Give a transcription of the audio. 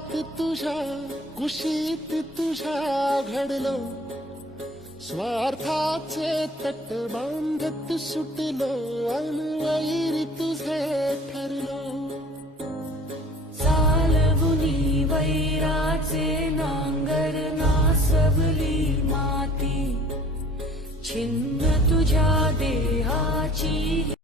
स्वार्थात तुझ्या कुशीत तुझ्या घडलो, स्वार्थाचे तट बांधत सुटलो, अनवैरी तुझे ठरलो. चालवुनी वैराचे नांगर नासवली माती, छिन्न तुझ्या देहाची